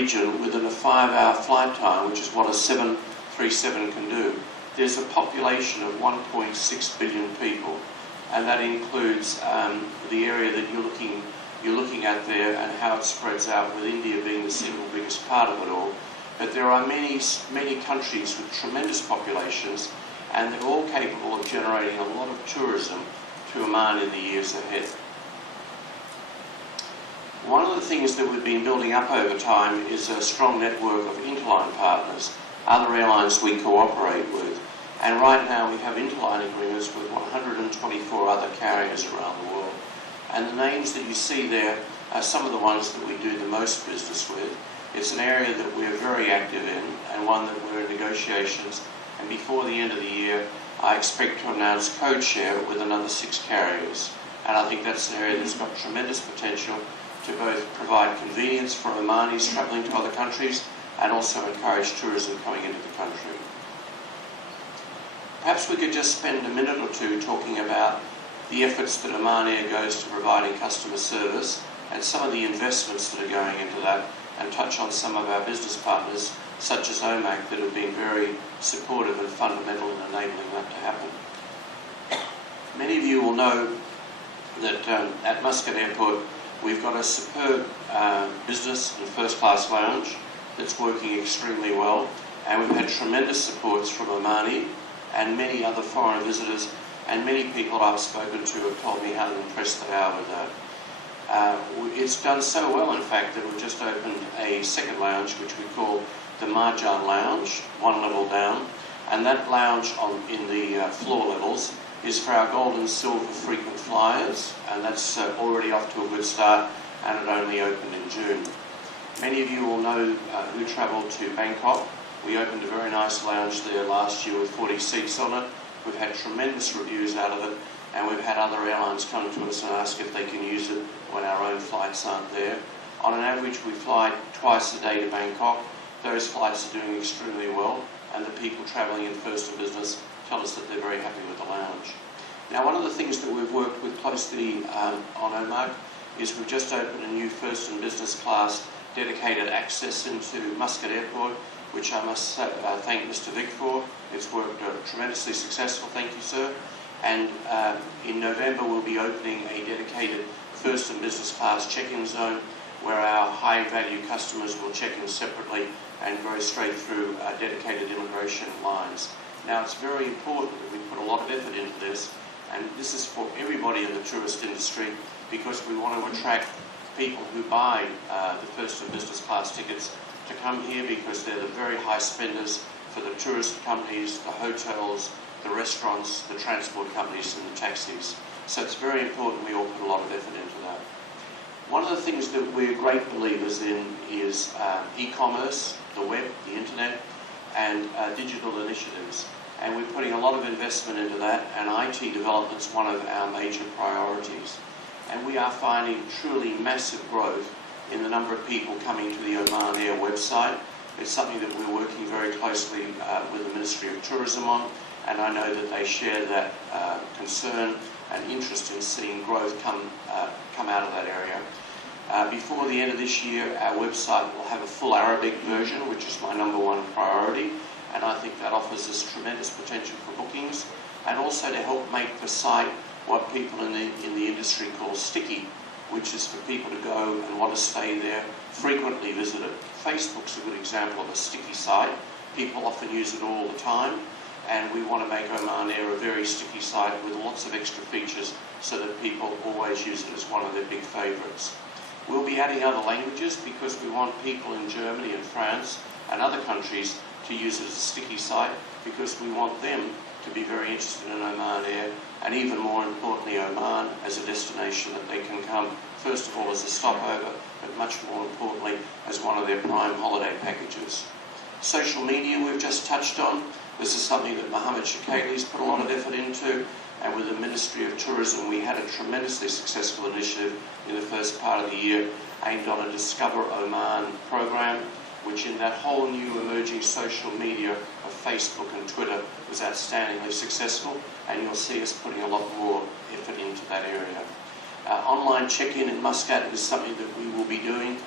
region within a 5-hour flight time, which is what a 737 can do. There's a population of 1.6 billion people, and that includes the area that you're looking at there and how it spreads out, with India being the single biggest part of it all. But there are many countries with tremendous populations, and they're all capable of generating a lot of tourism to Oman in the years ahead. One of the things that we've been building up over time is a strong network of interline partners, other airlines we cooperate with. And right now we have interline agreements with 124 other carriers around the world. And the names that you see there are some of the ones that we do the most business with. It's an area that we're very active in, and one that we're in negotiations. And before the end of the year, I expect to announce code share with another 6 carriers. And I think that's an area that's got tremendous potential to both provide convenience for Omanis travelling to other countries and also encourage tourism coming into the country. Perhaps we could just spend a minute or two talking about the efforts that Oman Air goes to providing customer service and some of the investments that are going into that, and touch on some of our business partners such as OMAC that have been very supportive and fundamental in enabling that to happen. Many of you will know that at Muscat Airport we've got a superb business and first-class lounge that's working extremely well, and we've had tremendous supports from Omani and many other foreign visitors, and many people I've spoken to have told me how impressed they are with that. It's done so well, in fact, that we've just opened a second lounge, which we call the Marjan Lounge, one level down, and that lounge in the floor levels is for our gold and silver frequent flyers, and that's already off to a good start, and it only opened in June. Many of you will know who travelled to Bangkok. We opened a very nice lounge there last year with 40 seats on it. We've had tremendous reviews out of it, and we've had other airlines come to us and ask if they can use it when our own flights aren't there. On an average, we fly twice a day to Bangkok. Those flights are doing extremely well, and the people travelling in first and business tell us that they're very happy with the lounge. Now, one of the things that we've worked with closely on OMAC is we've just opened a new first and business class dedicated access into Muscat Airport, which I must thank Mr. Vic for. It's worked tremendously successful, thank you, sir. And in November we'll be opening a dedicated first and business class check-in zone where our high-value customers will check in separately and go straight through dedicated immigration lines. Now, it's very important that we put a lot of effort into this, and this is for everybody in the tourist industry, because we want to attract people who buy the first and business class tickets to come here, because they're the very high spenders for the tourist companies, the hotels, the restaurants, the transport companies and the taxis. So it's very important we all put a lot of effort into that. One of the things that we're great believers in is e-commerce, the web, the internet, and digital initiatives. And we're putting a lot of investment into that, and IT development's one of our major priorities. And we are finding truly massive growth in the number of people coming to the Oman Air website. It's something that we're working very closely with the Ministry of Tourism on, and I know that they share that concern and interest in seeing growth come out of that area. Before the end of this year, our website will have a full Arabic version, which is my #1 priority, and I think that offers us tremendous potential for bookings, and also to help make the site what people in the industry call sticky, which is for people to go and want to stay there, frequently visit it. Facebook's a good example of a sticky site. People often use it all the time, and we want to make Oman Air a very sticky site with lots of extra features so that people always use it as one of their big favourites. We'll be adding other languages because we want people in Germany and France and other countries to use it as a sticky site, because we want them to be very interested in Oman Air, and even more importantly Oman as a destination that they can come first of all as a stopover, but much more importantly as one of their prime holiday packages. Social media we've just touched on. This is something that Mohammed Shakali's put a lot of effort into, and with the Ministry of Tourism we had a tremendously successful initiative in the first part of the year aimed on a Discover Oman program, which in that whole new emerging social media of Facebook and Twitter was outstandingly successful, and you'll see us putting a lot more effort into that area. Online check-in in Muscat is something that we will be doing,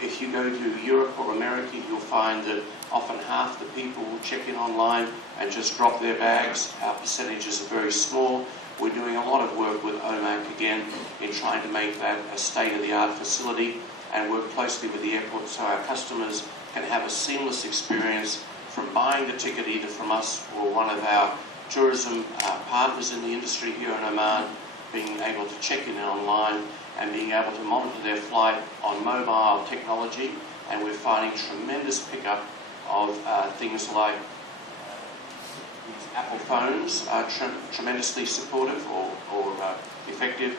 if you go to Europe or America, you'll find that often half the people will check in online and just drop their bags. Our percentages are very small. We're doing a lot of work with OMAC again in trying to make that a state-of-the-art facility and work closely with the airport so our customers can have a seamless experience from buying the ticket either from us or one of our tourism partners in the industry here in Oman, being able to check in online and being able to monitor their flight on mobile technology. And we're finding tremendous pickup of things like these Apple phones are tremendously supportive or effective,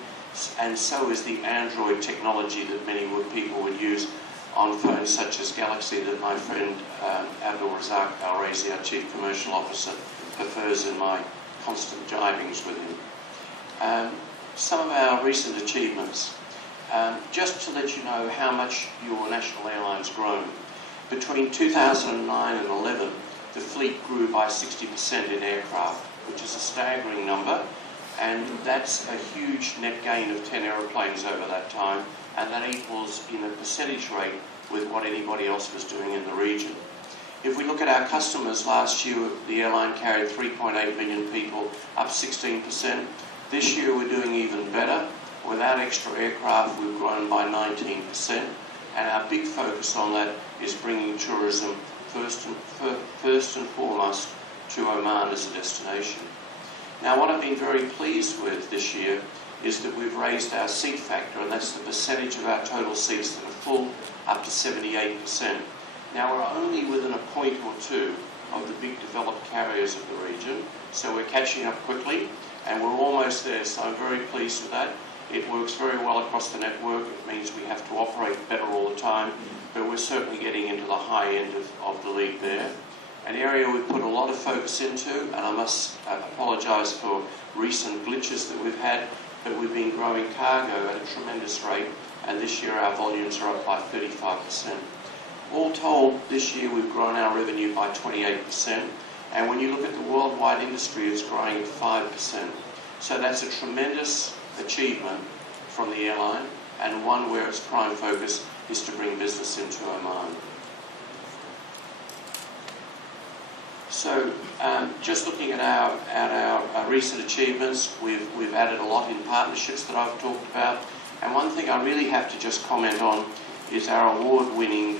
and so is the Android technology that many people would use on phones such as Galaxy that my friend Abdul Razak Al-Razi, our Chief Commercial Officer, prefers in my constant jibings with him. Some of our recent achievements, just to let you know how much your national airline's grown. Between 2009 and 11, the fleet grew by 60% in aircraft, which is a staggering number, and that's a huge net gain of 10 aeroplanes over that time, and that equals in a percentage rate with what anybody else was doing in the region. If we look at our customers, last year the airline carried 3.8 million people, up 16%. This year we're doing even better. Without extra aircraft, we've grown by 19%, and our big focus on that is bringing tourism first and foremost to Oman as a destination. Now, what I've been very pleased with this year is that we've raised our seat factor, and that's the percentage of our total seats that are full, up to 78%. Now, we're only within a point or two of the big developed carriers of the region, so we're catching up quickly, and we're almost there, so I'm very pleased with that. It works very well across the network. It means we have to operate better all the time, but we're certainly getting into the high end of the league there. An area we've put a lot of focus into, and I must apologise for recent glitches that we've had, but we've been growing cargo at a tremendous rate, and this year our volumes are up by 35%. All told, this year we've grown our revenue by 28%, and when you look at the worldwide industry, it's growing at 5%. So that's a tremendous achievement from the airline, and one where its prime focus is to bring business into Oman. So just looking at our recent achievements, we've added a lot in partnerships that I've talked about, and one thing I really have to just comment on is our award-winning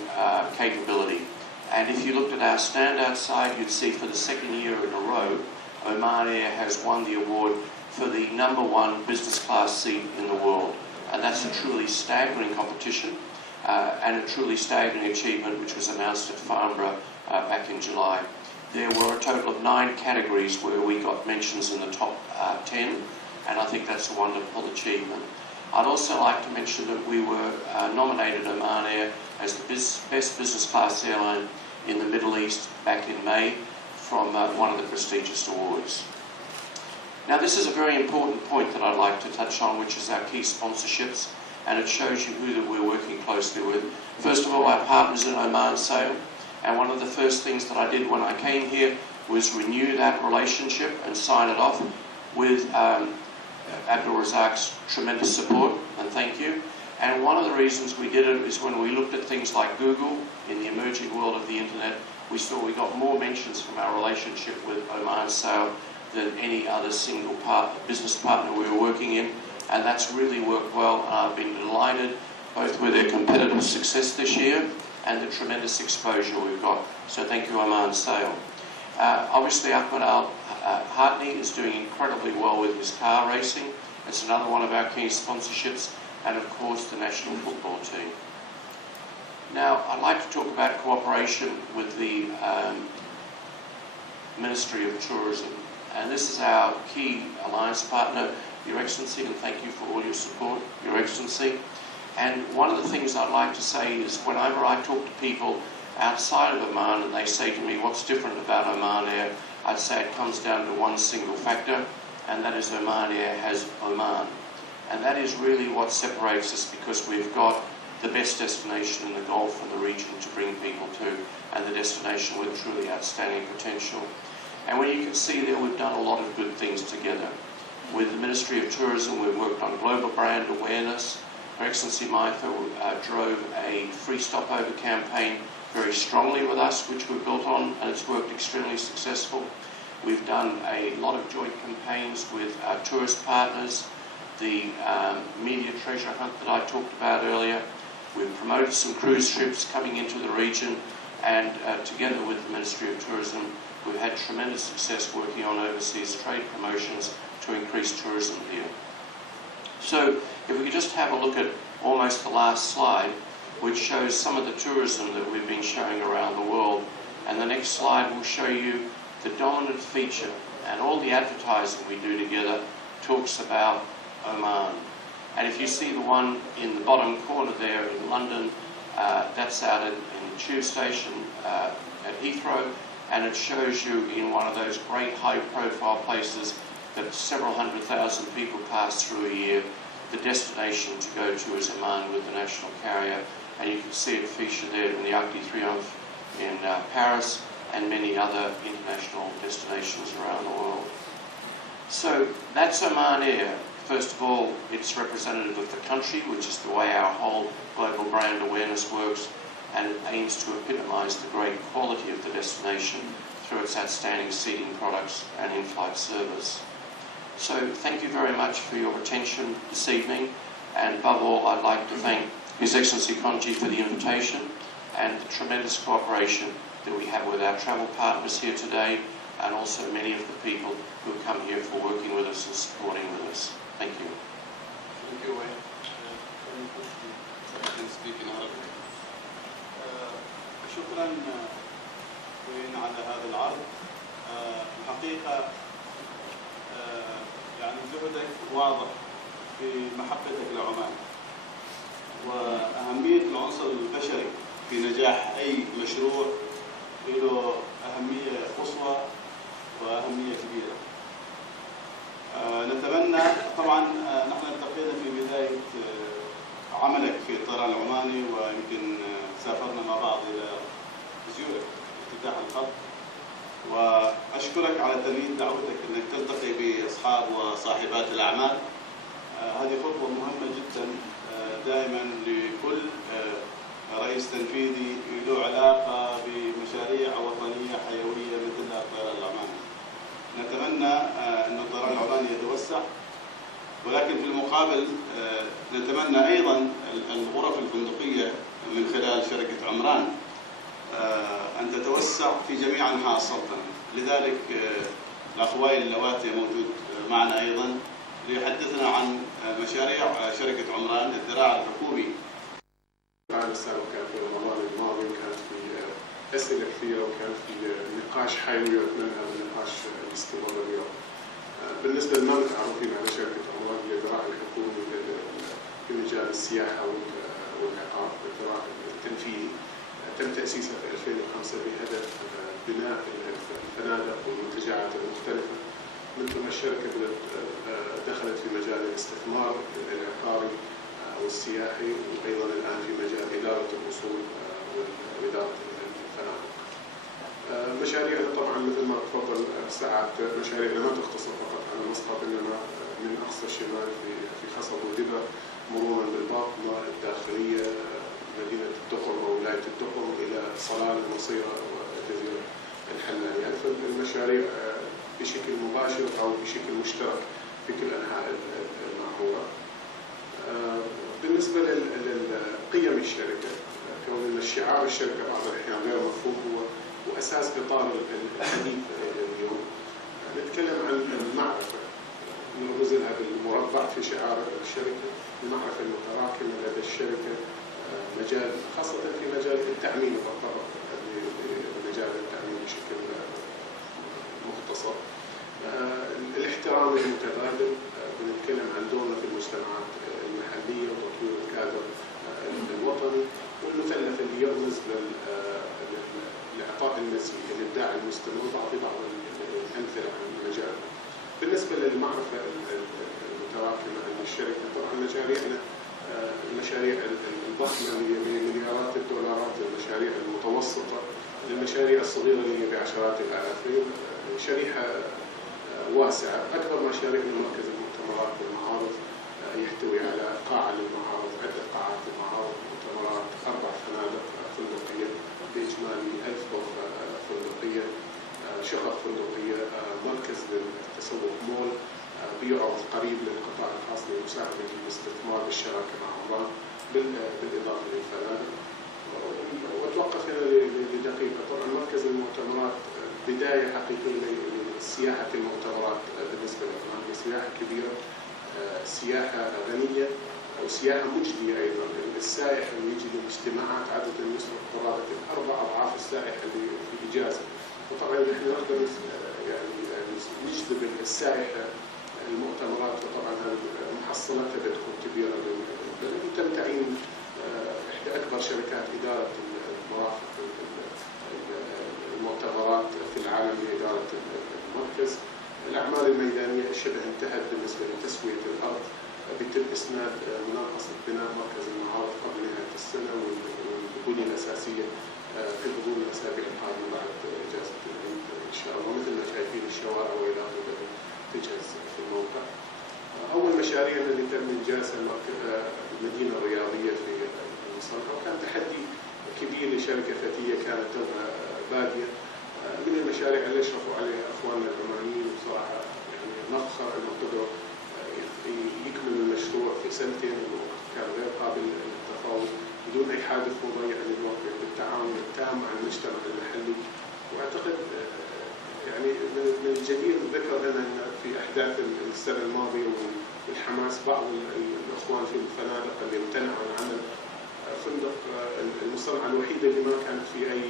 capability. And if you looked at our standout side, you'd see for the second year in a row, Oman Air has won the award for the #1 business class seat in the world. And that's a truly staggering competition and a truly staggering achievement which was announced at Farnborough back in July. There were a total of 9 categories where we got mentions in the top 10, and I think that's a wonderful achievement. I'd also like to mention that we were nominated, Oman Air, as the best business class airline in the Middle East back in May from one of the prestigious awards. Now, this is a very important point that I'd like to touch on, which is our key sponsorships, and it shows you who that we're working closely with. First of all, our partners in Oman Sail, and one of the first things that I did when I came here was renew that relationship and sign it off with Abdul Razak's tremendous support, and thank you. And one of the reasons we did it is when we looked at things like Google in the emerging world of the internet, we saw we got more mentions from our relationship with Oman Sail than any other single business partner we were working in, and that's really worked well. And I've been delighted both with their competitive success this year and the tremendous exposure we've got. So thank you, Oman Sail. Obviously, Ahmed Al-Hatni is doing incredibly well with his car racing. It's another one of our key sponsorships, and of course the national football team. Now, I'd like to talk about cooperation with the Ministry of Tourism. And this is our key alliance partner, Your Excellency, and thank you for all your support, Your Excellency. And one of the things I'd like to say is whenever I talk to people outside of Oman and they say to me, what's different about Oman Air, I'd say it comes down to one single factor, and that is Oman Air has Oman. And that is really what separates us, because we've got the best destination in the Gulf and the region to bring people to, and the destination with truly outstanding potential. And when you can see there, we've done a lot of good things together. With the Ministry of Tourism, we've worked on global brand awareness. Her Excellency Martha drove a free stopover campaign very strongly with us, which we built on, and it's worked extremely successful. We've done a lot of joint campaigns with our tourist partners, the media treasure hunt that I talked about earlier. We've promoted some cruise trips coming into the region, and together with the Ministry of Tourism, we've had tremendous success working on overseas trade promotions to increase tourism here. So if we could just have a look at almost the last slide, which shows some of the tourism that we've been showing around the world. And the next slide will show you the dominant feature, and all the advertising we do together talks about Oman. And if you see the one in the bottom corner there in London, that's out in the tube station at Heathrow, and it shows you in one of those great high-profile places that several 100,000 people pass through a year. The destination to go to is Oman with the national carrier, and you can see it featured there in the Arc de Triomphe in Paris and many other international destinations around the world. So that's Oman Air. First of all, it's representative of the country, which is the way our whole global brand awareness works, and it aims to epitomise the great quality of the destination through its outstanding seating products and in-flight service. So thank you very much for your attention this evening, and above all I'd like to thank His Excellency Konji for the invitation and the tremendous cooperation that we have with our travel partners here today, and also many of the people who come here for working with us and supporting with us. Thank you. Thank you, Wayne. I can speak in Arabic. شكرا وين على هذا العرض. الحقيقة يعني جهدك واضح في محبتك لعمان وأهمية العنصر البشري في نجاح أي مشروع له أهمية قصوى وأهمية كبيرة. نتمنى طبعا نحن التقينا في بداية عملك في الطيران العماني، ويمكن سافرنا مع بعض إلى زيورخ افتتاح الخط، وأشكرك على تلبية دعوتك أنك تلتقي بأصحاب وصاحبات الأعمال. هذه خطوة مهمة جدا دائما لكل رئيس تنفيذي له علاقة بمشاريع وطنية حيوية مثل الطيران العماني. نتمنى أن الطيران العماني يتوسع، ولكن في المقابل نتمنى أيضا الغرف الفندقية من خلال شركة عمران أن تتوسع في جميع أنحاء السلطنة. لذلك الأخ وائل اللواتي موجود معنا أيضا ليحدثنا عن مشاريع شركة عمران الذراع الحكومي. السابق كان في رمضان الماضي، وكانت في أسئلة كثيرة، وكان في نقاش حيوي، وأتمنى هذا النقاش يستمر اليوم. بالنسبة لنا متعرفين على شركة عمران للذراع الحكومي في مجال السياحة والعقار والذراع التنفيذي. تم تأسيسها في 2005 بهدف بناء الفنادق والمنتجعات المختلفة، من ثم الشركة دخلت في مجال الاستثمار العقاري والسياحي، وأيضا الآن في مجال إدارة الأصول وإدارة الفنادق. مشاريعنا طبعا مثل ما تفضل سعد، مشاريعنا ما تختصر فقط على مسقط، إنما من أقصى الشمال في خصب ودبر، مرورا بالباطنة الداخلية، مدينة الدقم وولاية الدقم، إلى صلال المصيرة وجزيرة الحنان. يعني المشاريع بشكل مباشر أو بشكل مشترك في كل أنحاء المعمورة. بالنسبة لقيم الشركة، كون أن شعار الشركة بعض الأحيان غير مفهوم، هو وأساس إطار الحديث اليوم. نتكلم عن المعرفة، نبرزها بالمربع في شعار الشركة، المعرفة المتراكمة لدى الشركة، مجال خاصة في مجال التأمين، وتطرق لمجال التأمين بشكل مختصر. الاحترام المتبادل، بنتكلم عن دورنا في المجتمعات المحلية وتطوير الكادر الوطني، والمثلث اللي يرمز لإعطاء المزيد، الإبداع المستمر. بعض الأمثلة عن المجال. بالنسبة للمعرفة المتراكمة عند الشركة، طبعا مشاريعنا المشاريع الضخمة اللي بمليارات الدولارات، المشاريع المتوسطة، المشاريع الصغيرة اللي هي بعشرات الآلاف، شريحة واسعة. أكبر مشاريعنا مركز المؤتمرات والمعارض، يحتوي على قاعة للمعارض، قاعات المعارض والمؤتمرات 4 فنادق فندقية بإجمالي 1000 غرفة فندقية، شقق فندقية، مركز للتسوق مول بيعرض قريب للقطاع الخاص لمساعدة الاستثمار بالشراكة مع عمان بالإضافة للفنادق. وأتوقف هنا لدقيقة. طبعا مركز المؤتمرات بداية حقيقية لسياحة المؤتمرات بالنسبة لعمان، هي سياحة كبيرة، سياحة غنية وسياحة مجدية أيضا. السائح اللي يجي للاجتماعات عادة يصرف قرابة 4 أضعاف السائح اللي في إجازة. وطبعا نحن نقدر يعني نجذب السائح المؤتمرات، وطبعا محصلاتها بتكون كبيرة للبلد. وتم تعيين إحدى أكبر شركات إدارة المرافق المؤتمرات في العالم لإدارة المركز. الأعمال الميدانية شبه انتهت بالنسبة لتسوية الأرض، بيتم إسناد مناقصة بناء مركز المعارض قبل نهاية السنة، والبنية الأساسية في غضون الأسابيع القادمة بعد إجازة العيد إن شاء الله. مثل ما شايفين الشوارع وإلى آخره تجهز في الموقع. أول مشاريعنا اللي تم إنجازها المدينة الرياضية في المصنع، وكان تحدي كبير لشركة فتية كانت توها بادية. من المشاريع اللي اشرفوا عليها اخواننا العمانيين، وصراحه يعني نفخر انهم قدروا يكملوا المشروع في 2 سنين، وكان غير قابل للتفاوض بدون اي حادث مضيع للوقت، بالتعاون التام مع المجتمع المحلي. واعتقد يعني من الجدير الذكر هنا ان في احداث السنه الماضيه والحماس بعض الاخوان في الفنادق اللي امتنعوا عن عمل فندق المصنع الوحيد اللي ما كانت في اي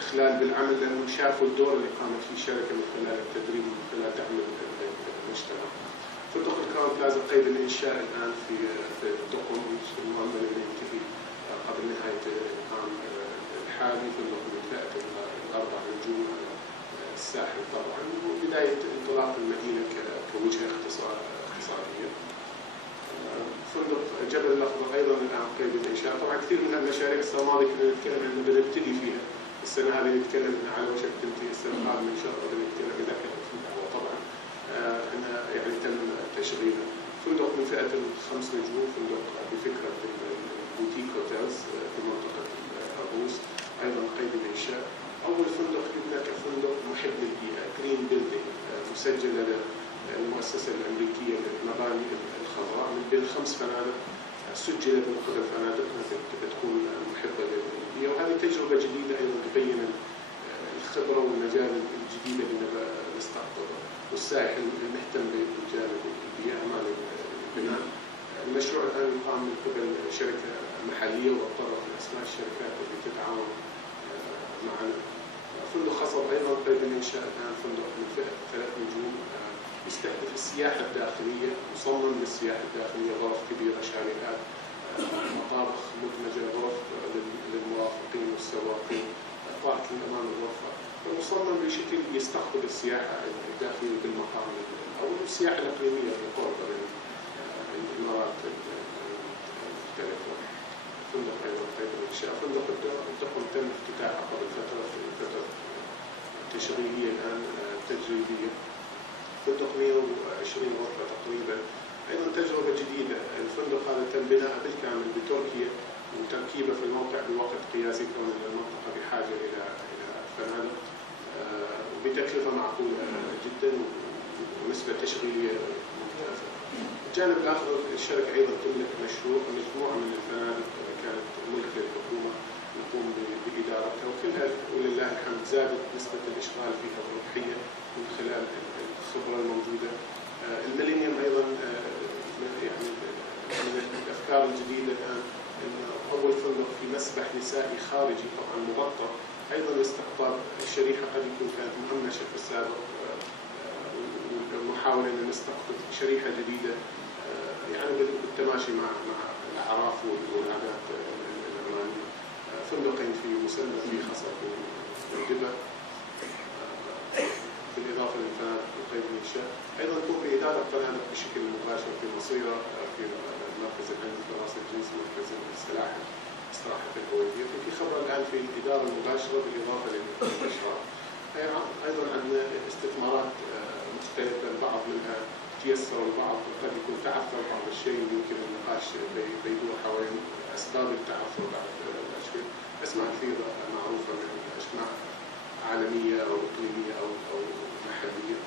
إخلال بالعمل، لأنهم شافوا الدور اللي قامت فيه الشركة من خلال التدريب ومن خلال دعم المجتمع. فندق الكراون بلازا قيد الإنشاء الآن في الدقم، المؤمل اللي ينتهي قبل نهاية العام الحالي. فندق من فئة ال4 نجوم على الساحل طبعا، وبداية انطلاق المدينة كوجهة اقتصادية. فندق جبل الأخضر أيضا الآن قيد الإنشاء. طبعا كثير من المشاريع السنة الماضية كنا نتكلم إنه بنبتدي فيها، السنة هذه نتكلم إنها على وشك تنتهي، السنة القادمة إن شاء الله بنتكلم إذا كانت في دعوة طبعا أنها يعني تم تشغيلها. فندق من فئة ال5 نجوم، فندق بفكرة البوتيك هوتيلز في منطقة العروس، أيضا قيد الإنشاء. أول فندق يبنى كفندق محب للبيئة، جرين بيلدينج، مسجل لدى المؤسسة الأمريكية للمباني الخضراء. من بين 5 فنادق سجلت من قبل فنادقنا بتكون محبة للبيئة، وهذه تجربة جديدة أيضا تبين الخبرة والمجال الجديد اللي نستقطبه، والسائح المهتم بالجانب البيئة أمام البناء. المشروع الآن يقام من قبل شركة محلية، وأتطرق لأسماء الشركات اللي تتعاون معنا. فندق خصب أيضا قيد الإنشاء الآن، فندق من فئة 3 نجوم يستهدف السياحة الداخلية، مصمم للسياحة الداخلية، غرف كبيرة، شاليهات، مطابخ مدمجة، غرف للمرافقين والسواقين، طاعة الأمان الغرفة، ومصمم بشكل يستقبل السياحة الداخلية بالمقام الأول، والسياحة الإقليمية بالقرب من الإمارات المختلفة. فندق أيضا قيد الإنشاء. فندق الدقم تم افتتاحه قبل فترة تشغيلية الآن تجريبية. فندق 120 غرفة تقريبا، أيضا تجربة جديدة. الفندق هذا تم بناءه بالكامل بتركيا، وتركيبه في الموقع بوقت قياسي، كون المنطقة بحاجة إلى فنادق بتكلفة معقولة جدا ونسبة تشغيلية ممتازة. الجانب الآخر الشركة أيضا تملك مجموعة من الفنادق كانت ملك للحكومة نقوم بإدارتها، وكلها ولله الحمد زادت نسبة الإشغال فيها بربحية من خلال الخبرة الموجودة. الميلينيوم أيضا يعني من الأفكار الجديدة الآن إنه أول فندق في مسبح نسائي خارجي طبعا مغطى، أيضا لاستقطاب الشريحة قد يكون كانت مهمشة في السابق، ونحاول أن نستقطب شريحة جديدة يعني بالتماشي مع الأعراف والعادات العمانية. فندقين في مسلة في خصب والدبا، بالإضافة للفنادق وقيد الإنشاء. أيضا تقوم بإدارة فنادق بشكل مباشر في مصيرة، في المركز العلمي في راس الجنس، مركز السلاحل، استراحة الهوية. في خبرة الآن في الإدارة المباشرة بالإضافة للإشراف. أيضا عندنا استثمارات مختلفة، البعض منها تيسر البعض وقد يكون تعثر بعض الشيء، يمكن النقاش بيدور حول أسباب التعثر بعد الأشياء. أسمع كثير معروفة من أجماع عالمية أو إقليمية أو محلية.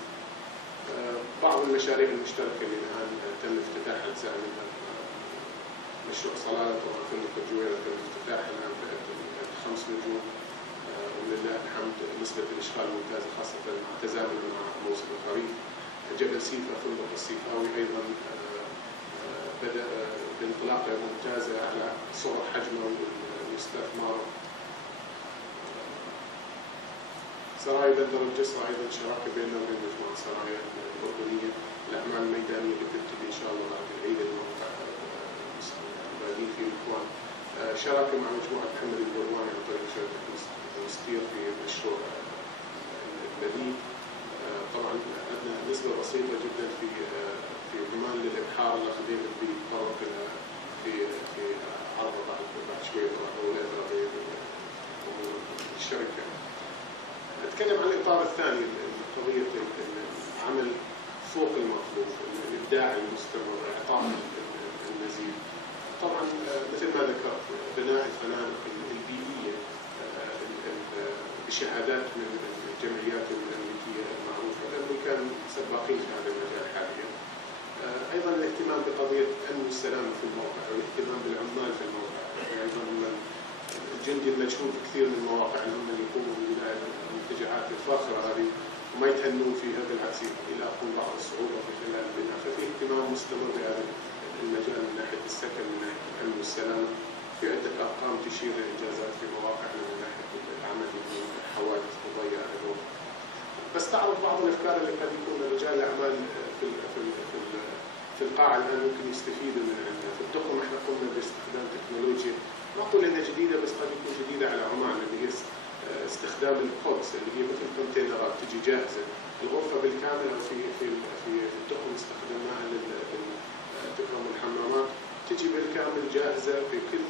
بعض المشاريع المشتركة اللي الآن تم افتتاح أجزاء منها، مشروع صلالة طبعا فندق الجويرة تم افتتاحه الآن في 5 نجوم ولله الحمد، نسبة الإشغال ممتازة خاصة مع تزامنا مع موسم الخريف. جبل سيفا فندق السيفاوي أيضا بدأ بانطلاقة ممتازة على صغر حجمه واستثماره. سرايا بدر الجسر أيضا شراكة بيننا وبين مجموعة سرايا الأردنية، الأعمال الميدانية اللي بتبتدي إن شاء الله بعد العيد الموقع بادين فيه الإخوان، شراكة مع مجموعة محمد البرواني عن طريق شركة مستير في مشروع البديل. طبعا عندنا نسبة بسيطة جدا في عمان للإبحار الأخضر اللي بيتطرق في عرضه بعد شوية ولا الشركة. أتكلم عن الإطار الثاني، قضية العمل فوق المطلوب، الإبداع المستمر، إعطاء المزيد. طبعا مثل ما ذكرت بناء الفنادق البيئية بشهادات من الجمعيات الأمريكية المعروفة لأنه كان سباقين في هذا المجال حاليا. أيضا الاهتمام بقضية أمن السلامة في الموقع والاهتمام بالعمال في الموقع. أيضا الجندي المجهود كثير من المواقع هم اللي يقوموا ببناء المنتجعات الفاخرة هذه وما يتهنون فيها، بالعكس يلاقون بعض الصعوبة في خلال البناء. ففي اهتمام مستمر بهذا المجال من ناحية السكن، من ناحية الأمن والسلامة. في عدة أرقام تشير لإنجازات في مواقعنا من ناحية العمل والحوادث وضياع الروح. بس تعرض بعض الأفكار اللي قد يكون رجال الأعمال في القاعة الآن ممكن يستفيدوا من عندنا. في الدقم احنا قمنا باستخدام تكنولوجيا ما أقول إنها جديدة بس قد يكون جديدة على عمان، اللي هي استخدام البودز اللي هي مثل كونتينرات تجي جاهزة. الغرفة بالكامل في الدقم استخدمناها لتكرم الحمامات، تجي بالكامل جاهزة بكل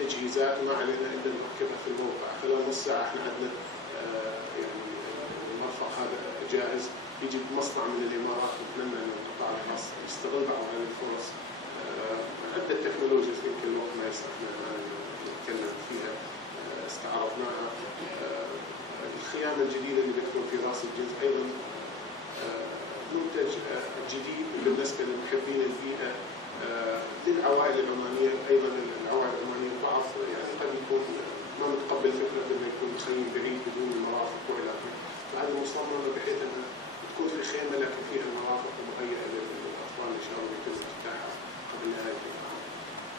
التجهيزات، ما علينا إلا نركبها في الموقع. خلال نص ساعة احنا عندنا يعني المرفق هذا جاهز. يجي مصنع من الإمارات، نتمنى أن القطاع الخاص يستغل بعض هذه الفرص. عدة تكنولوجيا يمكن الوقت ما يسعفنا نتكلم فيها، استعرضناها. الخيام الجديدة اللي بتكون في راس الجنز أيضا منتج جديد بالنسبة لمحبين البيئة للعوائل العمانية. أيضا العوائل العمانية البعض يعني قد يكون ما متقبل فكرة إنه يكون مخيم بعيد بدون المرافق وإلى آخره، فهذه مصممة بحيث أنها تكون في خيمة لكن فيها المرافق مهيئة للأطفال إن شاء الله يتم افتتاحها قبل نهاية العام.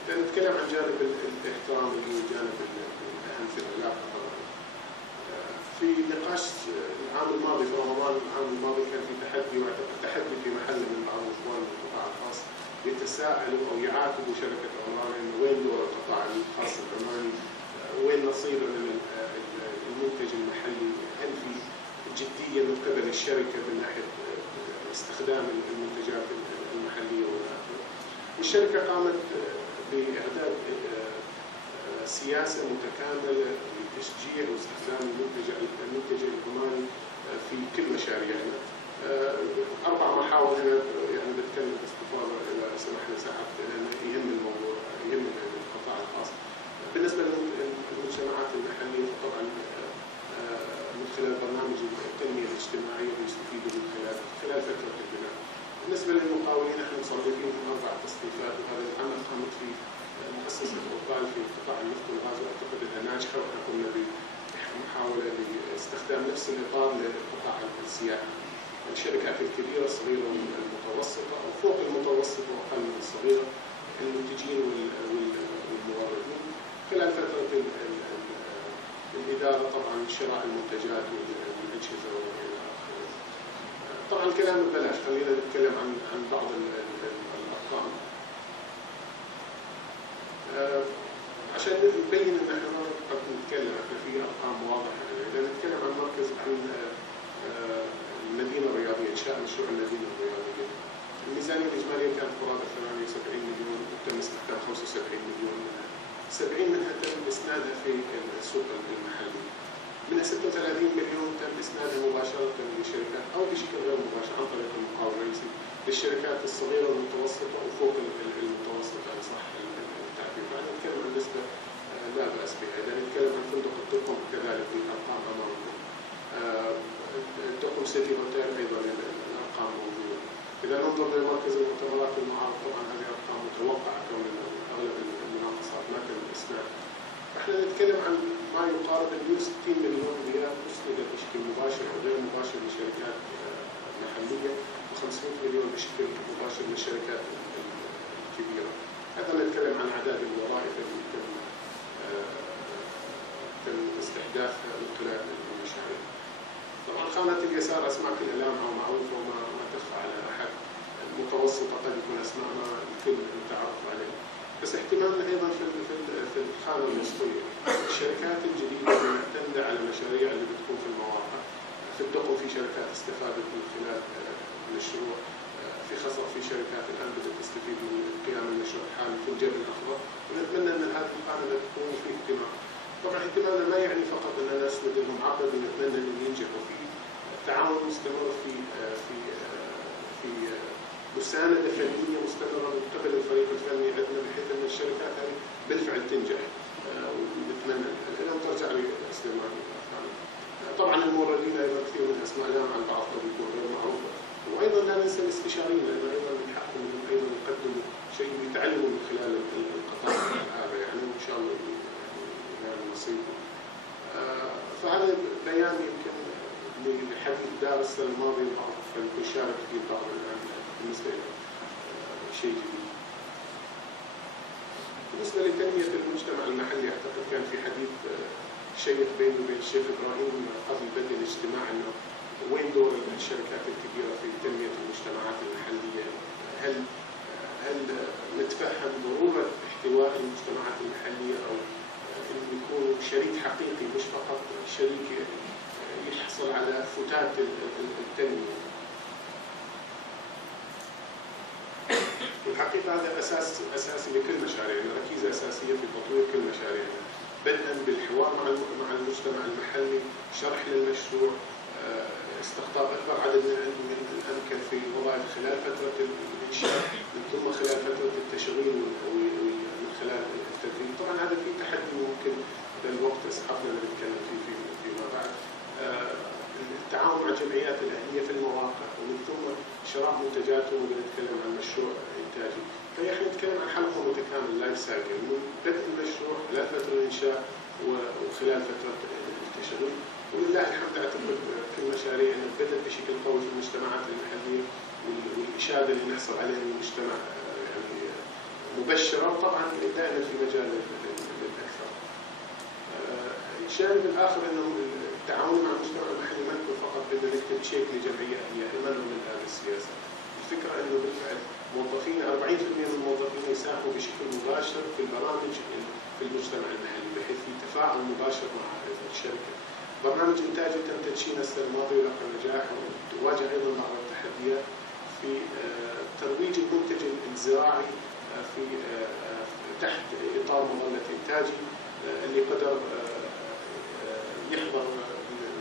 إذا نتكلم عن جانب الاحترام اللي هو الجانب الأهم في العلاقة. في نقاش العام الماضي في رمضان العام الماضي كان في تحدي، واعتقد تحدي في محل من بعض الإخوان من القطاع الخاص يتساءلوا أو يعاتبوا شركة عمان إنه وين دور القطاع الخاص العماني، وين نصيبه من المنتج المحلي، هل في جدية من قبل الشركة من ناحية استخدام المنتجات المحلية ولا آخره. الشركة قامت بإعداد سياسة متكاملة لتشجيع واستخدام المنتج العماني في كل مشاريعنا. 4 محاور هنا يعني بتكلم باستفاضة إذا سمحنا ساعات لأن يهم الموضوع، يهم القطاع الخاص. بالنسبة للمجتمعات المحلية طبعا من خلال برنامج التنمية الاجتماعية بيستفيدوا من خلال فترة البناء. بالنسبة للمقاولين احنا مصنفين في 4 تصنيفات، وهذا العمل قامت فيه مؤسسة الأوطان في قطاع النفط والغاز، وأعتقد أنها ناجحة، وإحنا قمنا بمحاولة لاستخدام نفس الإطار لقطاع السياحة. الشركات الكبيرة الصغيرة والمتوسطة أو فوق المتوسطة وأقل من الصغيرة، المنتجين والموردين. خلال فترة الإدارة طبعا شراء المنتجات والأجهزة وإلى آخره. طبعا الكلام ببلاش، خلينا نتكلم عن بعض الأرقام عشان نبين ان احنا ما قد نتكلم، احنا في ارقام واضحه. اذا نتكلم عن مركز عن المدينه الرياضيه، انشاء مشروع المدينه الرياضيه، الميزانيه الاجماليه كانت قرابه 78 مليون وتم استخدام 75 مليون منها، 70 منها تم اسنادها في السوق المحلي. منها 36 مليون تم اسنادها مباشره للشركات او بشكل غير مباشر عن طريق المقاول الرئيسي للشركات الصغيره والمتوسطه وفوق المتوسط على صح التعبير. فاحنا نتكلم عن نسبه لا باس بها. اذا نتكلم عن فندق الدقم كذلك الارقام امامكم. الدقم سيتي هوتيل ايضا الارقام موجوده. اذا ننظر لمركز المؤتمرات والمعارض طبعا هذه ارقام متوقعه كون اغلب المناقصات ما تم الاسناد. احنا نتكلم عن ما يقارب ال 160 مليون ريال اسندت بشكل مباشر او غير مباشر لشركات محليه و500 مليون بشكل مباشر للشركات الكبيره. هذا نتكلم عن اعداد الوظائف اللي تم استحداثها من خلال المشاريع. طبعا خانه اليسار اسماء كلها لامعه ومعروفه وما تخفى على احد. المتوسطه قد يكون اسماء ما الكل متعرف عليها. بس اهتمامنا ايضا في الخانه الوسطيه، الشركات الجديده اللي معتمده على المشاريع اللي بتكون في المواقع. في الدقم في شركات استفادت من خلال المشروع، في خصر في شركات الان بدات تستفيد من قيام المشروع الحالي في الجبل الاخضر، ونتمنى ان هذه الخانه تكون في اهتمام. طبعا اهتمامنا ما يعني فقط ان نسند لهم عقد ونتمنى انهم ينجحوا، في تعاون مستمر في في في مساندة فنية مستمرة من قبل الفريق الفني عندنا بحيث أن الشركات هذه بالفعل تنجح. ونتمنى الآن ترجع لسليمان. طبعا الموردين أيضا كثير من أسماء لامعة البعض قد يكون غير معروفة، وأيضا لا ننسى الاستشاريين لأنه أيضا من حقهم أيضا يقدموا شيء يتعلموا من خلال القطاع هذا يعني وإن شاء الله ينال نصيبهم. فهذا بيان يمكن لحديث دار السنة الماضية البعض قد يكون شارك فيه بعض الآن بالنسبة إلى شيء جديد. بالنسبة لتنمية المجتمع المحلي أعتقد كان في حديث شيق بيني وبين الشيخ إبراهيم قبل بدء الاجتماع إنه وين دور الشركات الكبيرة في تنمية المجتمعات المحلية؟ هل نتفهم ضرورة احتواء المجتمعات المحلية أو إنه يكون شريك حقيقي مش فقط شريك يحصل على فتات التنمية؟ الحقيقة هذا أساسي لكل مشاريعنا، ركيزة أساسية في تطوير كل مشاريعنا، بدءا بالحوار مع المجتمع المحلي، شرح للمشروع، استقطاب أكبر عدد من الأمكن في الوظائف خلال فترة الإنشاء، من ثم خلال فترة التشغيل ومن خلال التدريب. طبعا هذا في تحدي ممكن الوقت إسعافنا نتكلم فيه فيما بعد. التعاون مع الجمعيات الأهلية في المواقع ومن ثم شراء منتجاتهم ونتكلم عن مشروع إنتاجي. فإحنا نتكلم عن حلقة متكامل لايف سايكل من بدء المشروع خلال فترة الإنشاء وخلال فترة التشغيل. ولله الحمد أعتقد كل مشاريعنا بدأت بشكل قوي في المجتمعات المحلية والإشادة اللي نحصل عليها من المجتمع يعني مبشرة، وطبعا دائما في مجال للأكثر. الجانب الآخر أنه التعاون مع المجتمع المحلي ما يكون فقط بدنا نكتب تشيك لجمعية أهلية، احنا ما نؤمن بهذه السياسة. الفكرة أنه بالفعل موظفين 40% من الموظفين يساهموا بشكل مباشر في البرامج في المجتمع المحلي بحيث في تفاعل مباشر مع الشركة. برنامج إنتاجي تم تدشينه السنة الماضية ولقى نجاح، وواجه أيضا بعض التحديات في ترويج المنتج الزراعي في تحت إطار مظلة إنتاجي اللي قدر يحضر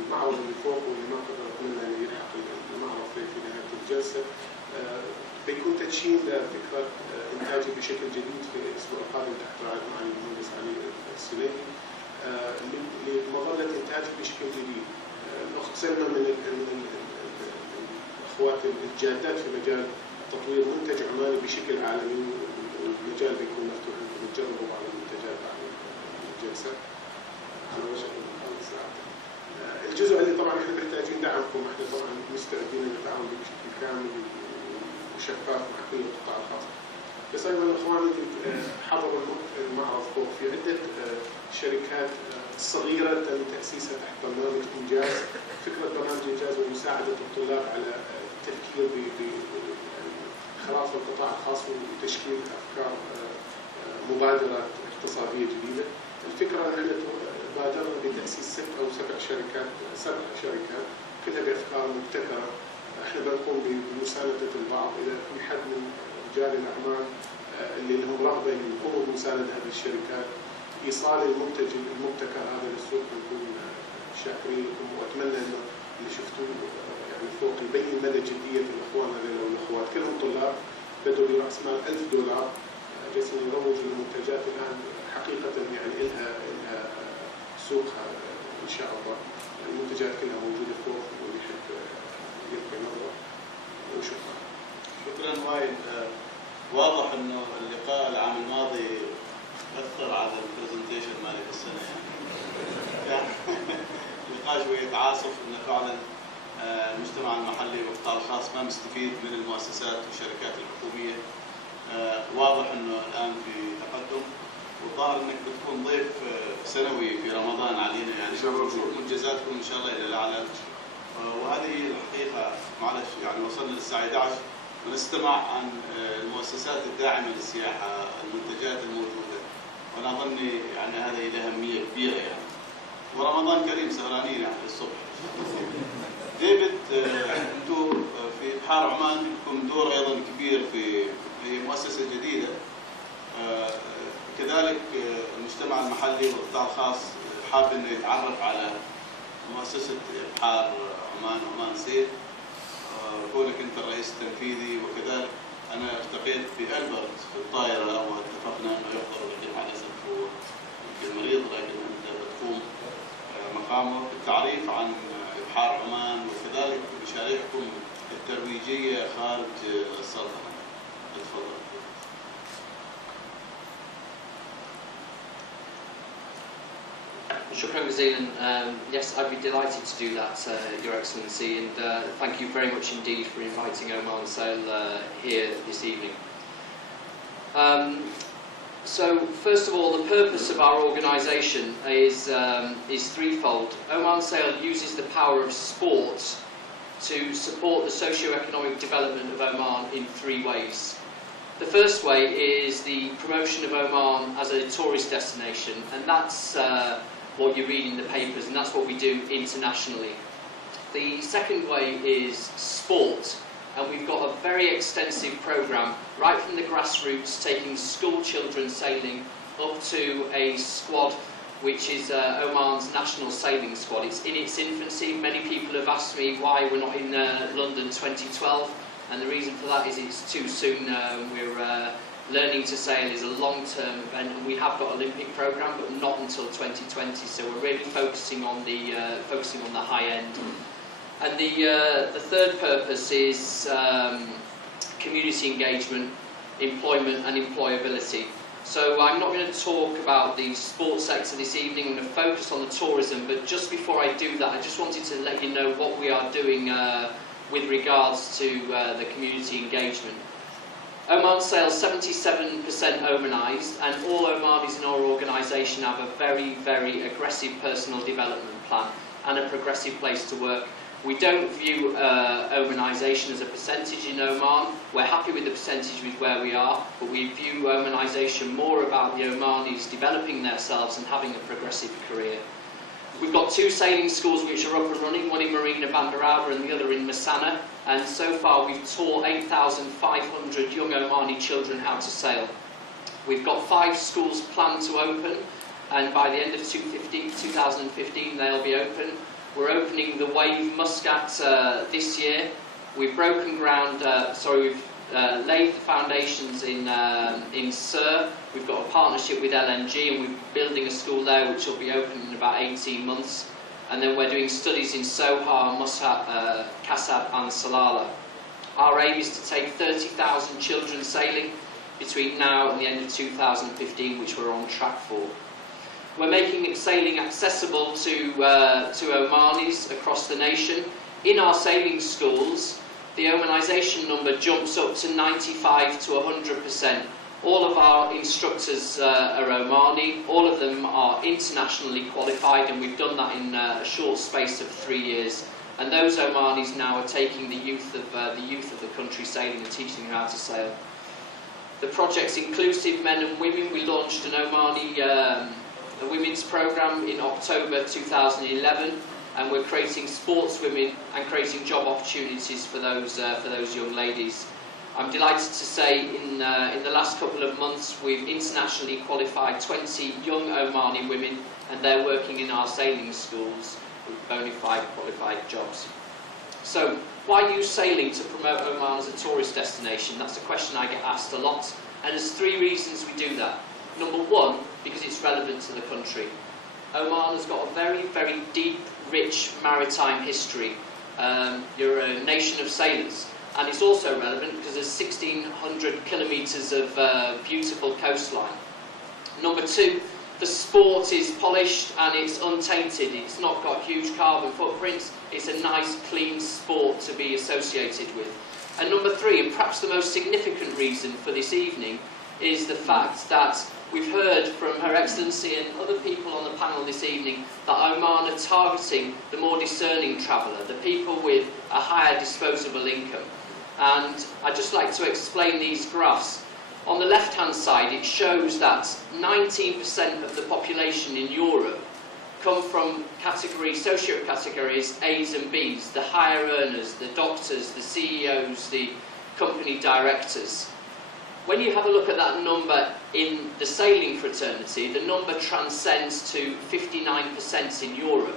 المعرض اللي فوق واللي ما قدر أتمنى أن يلحق المعرض في نهاية الجلسة. بيكون تدشين لفكرة إنتاجي بشكل جديد في الأسبوع القادم تحت رعاية معالي المهندس علي السليمي لمظلة إنتاج بشكل جديد. نقصنا من الأخوات الجادات في مجال تطوير منتج عماني بشكل عالمي، والمجال بيكون مفتوح لكم تجربوا بعض المنتجات بعد الجلسة على وجه الساعة. الجزء اللي طبعا احنا محتاجين دعمكم، احنا طبعا مستعدين للتعاون بشكل كامل وشفاف مع كل القطاع الخاص. بس ايضا الاخوان حضروا المعرض فوق في عده شركات صغيره تم تاسيسها تحت برنامج انجاز. فكره برنامج انجاز ومساعده الطلاب على التفكير بانخراط القطاع الخاص وتشكيل افكار مبادرات اقتصاديه جديده. الفكره ان احنا بادرنا بتاسيس 6 أو 7 شركات كلها بافكار مبتكره. احنا بنقوم بمسانده البعض اذا في حد من رجال الاعمال اللي لهم رغبه ان يقوموا بمسانده هذه الشركات، ايصال المنتج المبتكر هذا للسوق بنكون شاكرين لكم، وأتمنى إنه اللي شفتوه يعني فوق يبين مدى جدية الإخوان هذول والأخوات، كلهم طلاب بدوا برأس مال $1000 جالسين يروجوا للمنتجات الآن حقيقة يعني إلها سوقها إن شاء الله. المنتجات كلها موجودة فوق واللي يحب يلقي نظرة. وشكرا. شكرا وايد. واضح إنه اللقاء العام الماضي أثر على البرزنتيشن مالك السنة يعني. اللقاء شوية تعاصف إنه فعلا المجتمع المحلي والقطاع الخاص ما مستفيد من المؤسسات والشركات الحكومية. واضح إنه الآن في تقدم، والظاهر إنك بتكون ضيف سنوي في رمضان علينا يعني. نشوف منجزاتكم إن شاء الله إلى الأعلى. وهذه الحقيقة معلش يعني وصلنا للساعة 11 ونستمع عن المؤسسات الداعمة للسياحة، المنتجات الموجودة، وأنا أظن يعني هذه لها أهمية كبيرة يعني. ورمضان كريم سهرانين يعني للصبح. ديفيد، أنتم في بحار عمان لكم دور أيضا كبير في مؤسسة جديدة. كذلك المجتمع المحلي والقطاع الخاص حاب إنه يتعرف على مؤسسة بحار عمان، عمان سير، كونك أنت الرئيس التنفيذي. وكذلك أنا التقيت بألبرت في الطائرة واتفقنا أنه يحضر، لكن مع الأسف هو يمكن مريض، لكن أنت بتقوم مقامه بالتعريف عن بحار عمان وكذلك مشاريعكم الترويجية خارج السلطنة. تفضل. Shukran Jazilan. Yes, I'd be delighted to do that, Your Excellency, and thank you very much indeed for inviting Oman Sail here this evening. So, first of all, the purpose of our organisation is threefold. Oman Sail uses the power of sport to support the socio-economic development of Oman in three ways. The first way is the promotion of Oman as a tourist destination, and that's what you read in the papers, and that's what we do internationally. The second way is sport, and we've got a very extensive programme right from the grassroots, taking school children sailing up to a squad which is Oman's national sailing squad. It's in its infancy. Many people have asked me why we're not in London 2012, and the reason for that is it's too soon. We're learning to sail is a long-term event, and we have got an Olympic programme, but not until 2020. So we're really focusing on the high end. And the third purpose is community engagement, employment, and employability. So I'm not going to talk about the sports sector this evening. I'm going to focus on the tourism. But just before I do that, I just wanted to let you know what we are doing with regards to the community engagement. Oman Sail's 77% Omanised, and all Omanis in our organisation have a very, very aggressive personal development plan and a progressive place to work. We don't view Omanisation as a percentage in Oman. We're happy with the percentage with where we are, but we view Omanisation more about the Omanis developing themselves and having a progressive career. We've got two sailing schools which are up and running, one in Marina Bandar Alba and the other in Masana, and so far we've taught 8,500 young Omani children how to sail. We've got 5 schools planned to open, and by the end of 2015 they'll be open. We're opening the Wave Muscat this year. We've broken ground, we've laid the foundations in Sur. We've got a partnership with LNG, and we're building a school there which will be open in about 18 months. And then we're doing studies in Sohar, Muscat, Kasab and Salalah. Our aim is to take 30,000 children sailing between now and the end of 2015, which we're on track for. We're making sailing accessible to Omanis across the nation. In our sailing schools, the Omanisation number jumps up to 95 to 100%. All of our instructors are Omani. All of them are internationally qualified, and we've done that in a short space of 3 years. And those Omanis now are taking the youth of the country sailing and teaching them how to sail. The project's inclusive men and women. We launched an Omani a women's programme in October 2011, and we're creating sportswomen and creating job opportunities for those young ladies. I'm delighted to say in the last couple of months we've internationally qualified 20 young Omani women, and they're working in our sailing schools. with bona fide qualified jobs. So, why use sailing to promote Oman as a tourist destination? That's a question I get asked a lot, and there's 3 reasons we do that. Number 1, because it's relevant to the country. Oman has got a very, very deep, rich maritime history. You're a nation of sailors, and it's also relevant because there's 1,600 kilometres of beautiful coastline. Number 2, the sport is polished and it's untainted. It's not got huge carbon footprints. It's a nice, clean sport to be associated with. And number 3, and perhaps the most significant reason for this evening, is the fact that we've heard from Her Excellency and other people on the panel this evening that Oman are targeting the more discerning traveller, the people with a higher disposable income. And I'd just like to explain these graphs. On the left-hand side, it shows that 19% of the population in Europe come from socio-categories A's and B's, the higher earners, the doctors, the CEOs, the company directors. When you have a look at that number in the sailing fraternity, the number transcends to 59% in Europe.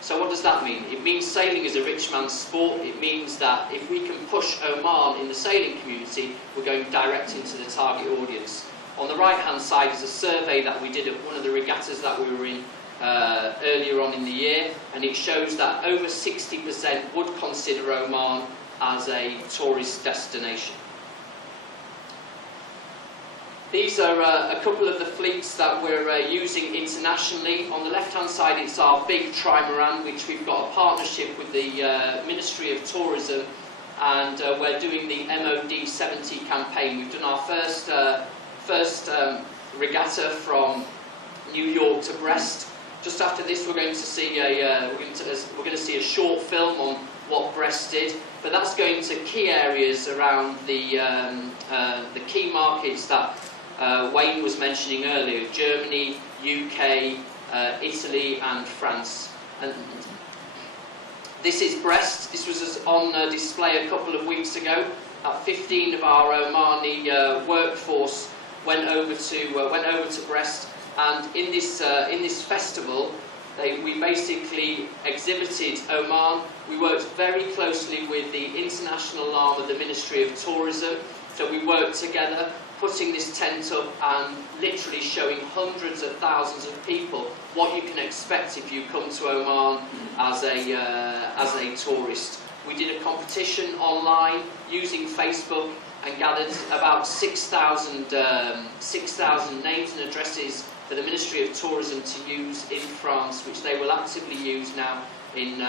So what does that mean? It means sailing is a rich man's sport. It means that if we can push Oman in the sailing community, we're going direct into the target audience. On the right-hand side is a survey that we did at one of the regattas that we were in earlier on in the year, and it shows that over 60% would consider Oman as a tourist destination. These are a couple of the fleets that we're using internationally. On the left-hand side, it's our big trimaran, which we've got a partnership with the Ministry of Tourism, and we're doing the MOD 70 campaign. We've done our first regatta from New York to Brest. Just after this, we're going to see a short film on what Brest did, but that's going to key areas around the key markets that Wayne was mentioning earlier: Germany, UK, Italy and France. And this is Brest. This was on display a couple of weeks ago. 15 of our Omani workforce went over to Brest, and in this festival we basically exhibited Oman. We worked very closely with the international arm of the Ministry of Tourism, so we worked together, putting this tent up and literally showing hundreds of thousands of people what you can expect if you come to Oman as a tourist. We did a competition online using Facebook and gathered about 6,000 names and addresses for the Ministry of Tourism to use in France, which they will actively use now in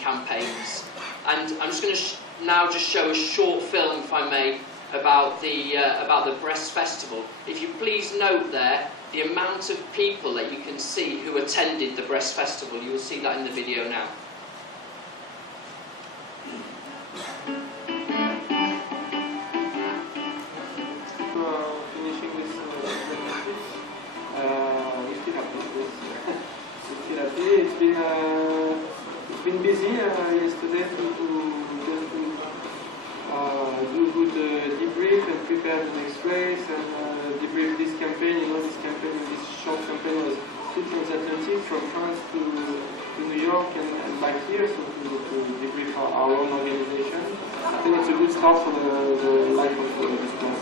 campaigns. And I'm just going to now just show a short film, if I may, about the Brest Festival. If you please note there the amount of people that you can see who attended the Brest Festival. You will see that in the video now. Finishing this it's been busy yesterday to do good debrief and prepare the next race and debrief this campaign. You know, this short campaign was two transatlantic from France to New York and back here, so to debrief our own organization. I think it's a good start for the life of this class.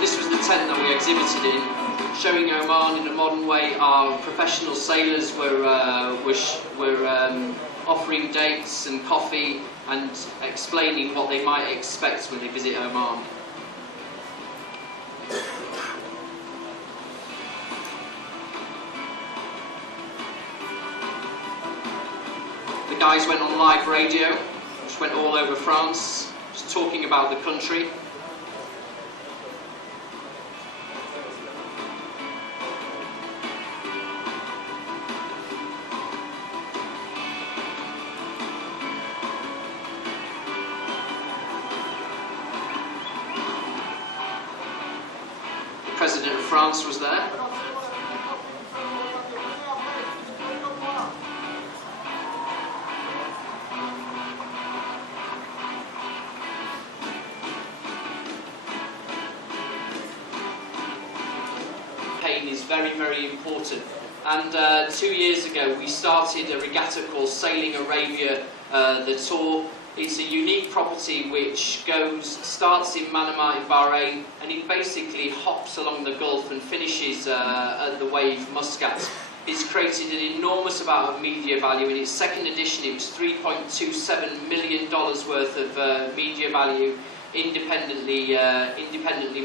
This was the tent that we exhibited in, showing Oman in a modern way. Our professional sailors were offering dates and coffee and explaining what they might expect when they visit Oman. The guys went on live radio, which went all over France, just talking about the country. The President of France was there. sailing is very, very important. And 2 years ago we started a regatta called Sailing Arabia, the tour. It's a unique property which starts in Manama in Bahrain, and it basically hops along the Gulf and finishes at the wave Muscat. It's created an enormous amount of media value. In its second edition it was $3.27 million worth of media value, independently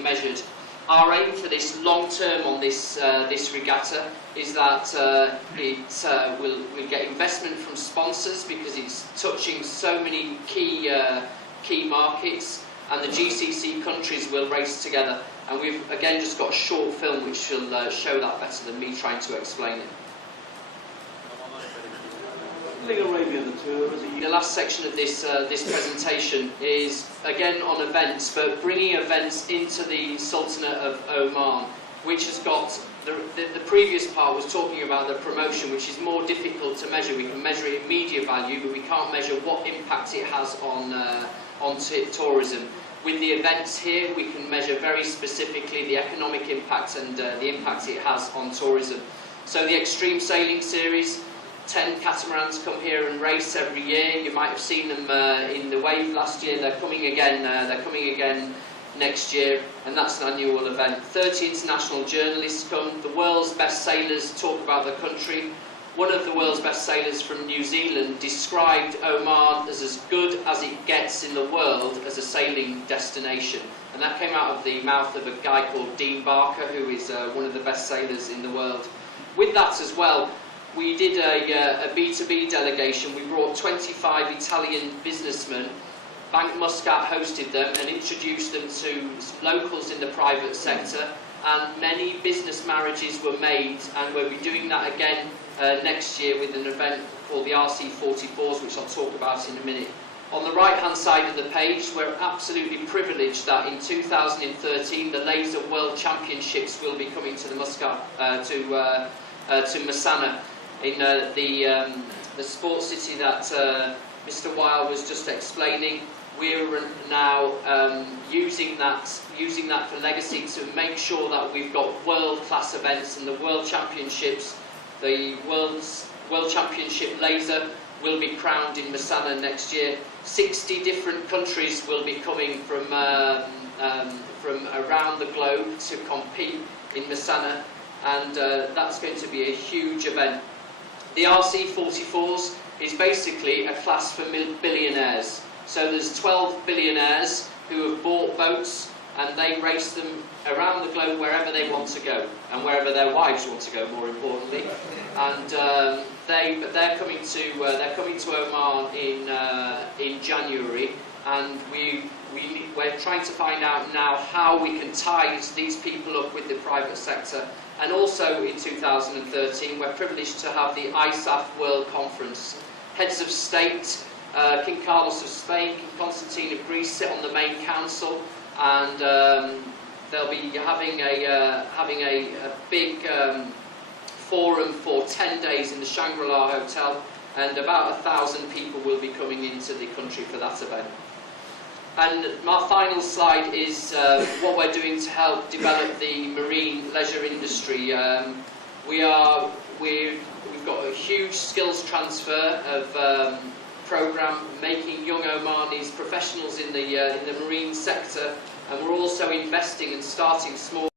measured. Our aim for this long term on this regatta is that we'll get investment from sponsors, because it's touching so many key markets, and the GCC countries will race together. And we've again just got a short film which will show that better than me trying to explain it. The last section of this presentation is again on events, but bringing events into the Sultanate of Oman, which has got the previous part was talking about the promotion, which is more difficult to measure. We can measure it in media value, but we can't measure what impact it has on tourism. With the events here, we can measure very specifically the economic impact and the impact it has on tourism. So the Extreme Sailing Series, 10 catamarans come here and race every year. You might have seen them in the wave last year. They're coming again. Next year, and that's an annual event. 30 international journalists come. The world's best sailors talk about the country. One of the world's best sailors from New Zealand described Oman as good as it gets in the world as a sailing destination, and that came out of the mouth of a guy called Dean Barker, who is one of the best sailors in the world. With that as well, we did a B2B delegation. We brought 25 Italian businessmen. Bank Muscat hosted them and introduced them to locals in the private sector, and many business marriages were made, and we'll be doing that again next year with an event called the RC44s, which I'll talk about in a minute. On the right hand side of the page, we're absolutely privileged that in 2013 the Laser World Championships will be coming to the Muscat, to Masana, in the sports city that Mr. Weil was just explaining. We're now using that for legacy, to make sure that we've got world-class events, and the World Championships, the World Championship Laser will be crowned in Masana next year. 60 different countries will be coming from around the globe to compete in Masana, and that's going to be a huge event. The RC44s is basically a class for billionaires. So there's 12 billionaires who have bought boats, and they race them around the globe wherever they want to go, and wherever their wives want to go, more importantly. And they're coming to Oman in January, and we're trying to find out now how we can tie these people up with the private sector. And also in 2013, we're privileged to have the ISAF World Conference. Heads of state, King Carlos of Spain, King Constantine of Greece sit on the main council, and they'll be having a big forum for 10 days in the Shangri-La Hotel, and about 1,000 people will be coming into the country for that event. And my final slide is what we're doing to help develop the marine leisure industry. We've got a huge skills transfer of program, making young Omanis professionals in the marine sector, and we're also investing and starting small